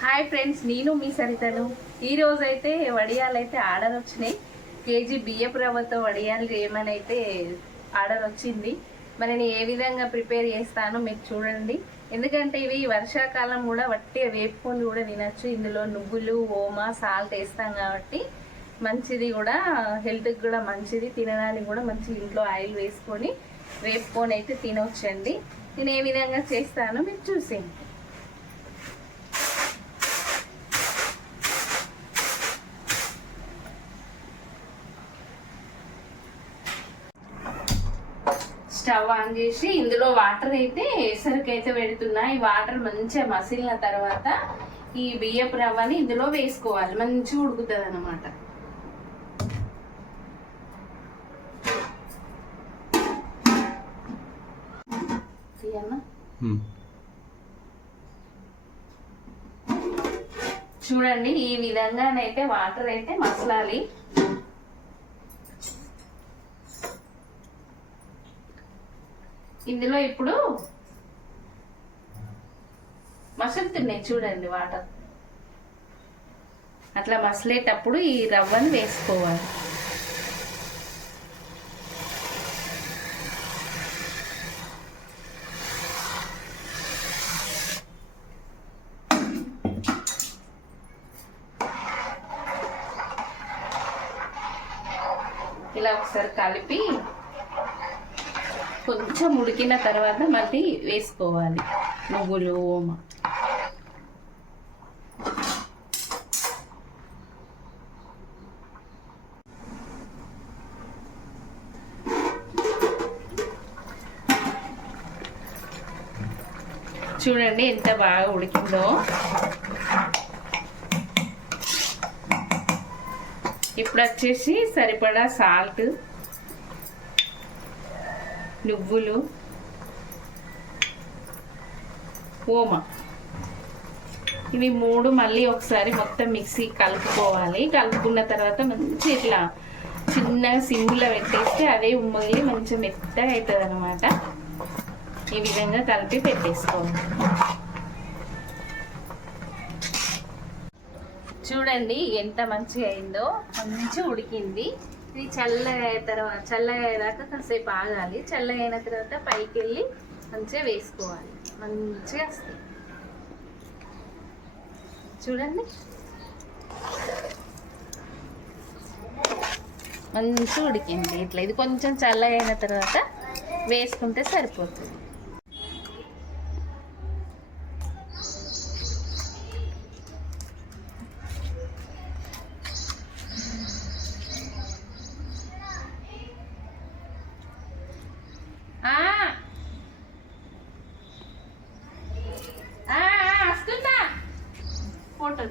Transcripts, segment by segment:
Hi friends నేను మీ సరితను. ఈ అయితే వడియాలు అయితే ఆర్డర్ వచ్చినాయి కేజీ బియ్యపు రవ్వతో వడియాలు చేయమని అయితే ఆర్డర్ వచ్చింది మరి నేను ఏ విధంగా ప్రిపేర్ చేస్తానో మీరు చూడండి. ఎందుకంటే ఇవి వర్షాకాలం కూడా వట్టి వేపుకొని కూడా తినచ్చు. ఇందులో నువ్వులు ఓమా సాల్ట్ వేస్తాం కాబట్టి మంచిది కూడా హెల్త్కి కూడా మంచిది తినడానికి కూడా మంచి ఇంట్లో ఆయిల్ వేసుకొని వేపుకొని అయితే తినొచ్చండి. నేను ఏ విధంగా చేస్తానో మీరు చూసేయండి. స్టవ్ ఆన్ చేసి ఇందులో వాటర్ అయితే ఎసరికి పెడుతున్నా. ఈ వాటర్ మంచిగా మసిలిన తర్వాత ఈ బియ్యపు రవ్వని ఇందులో వేసుకోవాలి. మంచిగా ఉడుకుతుంది అనమాట చూడండి ఈ విధంగానైతే వాటర్ అయితే మసలాలి. ఇందులో ఇప్పుడు మసులుతున్నాయి చూడండి వాటర్. అట్లా మసలేటప్పుడు ఈ రవ్వను వేసుకోవాలి. ఇలా ఒకసారి కలిపి కొంచెం ఉడికిన తర్వాత మళ్ళీ వేసుకోవాలి నువ్వులు ఓమ. చూడండి ఎంత బాగా ఉడికిందో. ఇప్పుడు వచ్చేసి సరిపడా సాల్ట్ నువ్వులు ఓమ. ఇవి మూడు మళ్ళీ ఒకసారి మొత్తం మిక్సీ కలుపుకోవాలి. కలుపుకున్న తర్వాత మంచి ఇట్లా చిన్నగా సింగులో పెట్టేస్తే అదే ఉమ్మగిలి మంచిగా మెత్తగా అవుతుంది అనమాట ఈ విధంగా కలిపి పెట్టేసుకోవాలి. చూడండి ఎంత మంచిగా అయిందో. మంచిగా ఉడికింది. ఇది చల్లగా అయిన తర్వాత చల్లగా అయ్యేదాకా కాసేపు ఆగాలి. చల్లగా అయిన తర్వాత పైకి వెళ్ళి మంచిగా వేసుకోవాలి. మంచిగా వస్తాయి. చూడండి. మంచిగా ఉడికింది. ఇట్లా ఇది కొంచెం చల్లగా అయిన తర్వాత వేసుకుంటే సరిపోతుంది.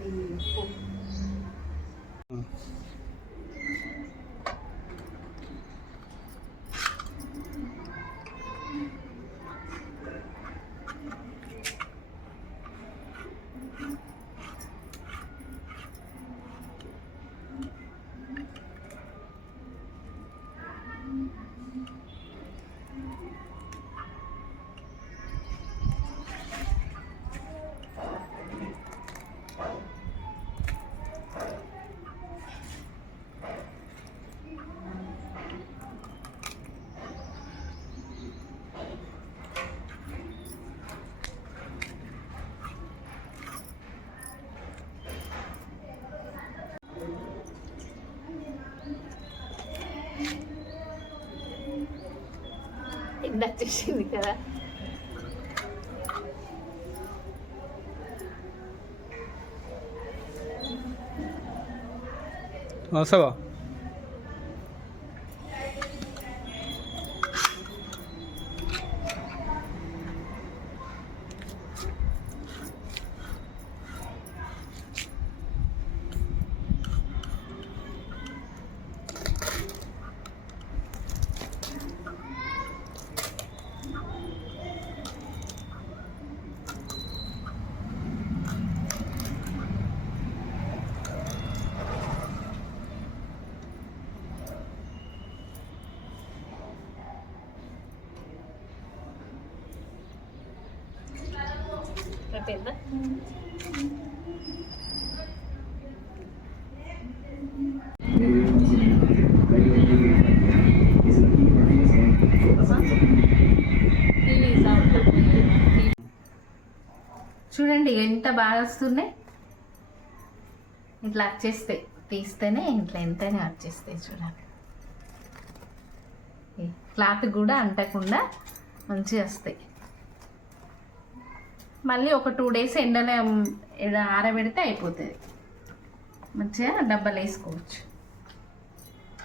Calvin Cennet düşündü kadar. Nasıl var? అయిపోయిందా చూడండి ఎంత బాగా వస్తున్నాయి. ఇట్లా వచ్చేస్తాయి తీస్తేనే ఇట్లా ఎంతైనా వచ్చేస్తాయి చూడండి. క్లాత్ కూడా అంటకుండా మంచిగా వస్తాయి. మళ్ళీ ఒక టూ డేస్ ఎండలో ఏదో ఆరబెడితే అయిపోతుంది. మంచిగా డబ్బాలు వేసుకోవచ్చు.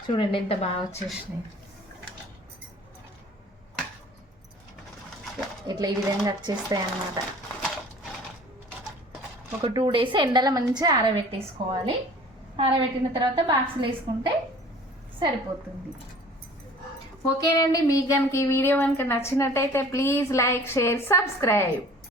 చూడండి ఎంత బాగా వచ్చేసినాయి. ఇట్లా ఈ విధంగా వచ్చేస్తాయి అన్నమాట. ఒక టూ డేస్ ఎండలో మంచిగా ఆరబెట్టేసుకోవాలి. ఆరబెట్టిన తర్వాత బాక్సులు వేసుకుంటే సరిపోతుంది. ఓకేనండి మీకు కనుక ఈ వీడియో కనుక నచ్చినట్టయితే ప్లీజ్ లైక్ షేర్ సబ్స్క్రైబ్.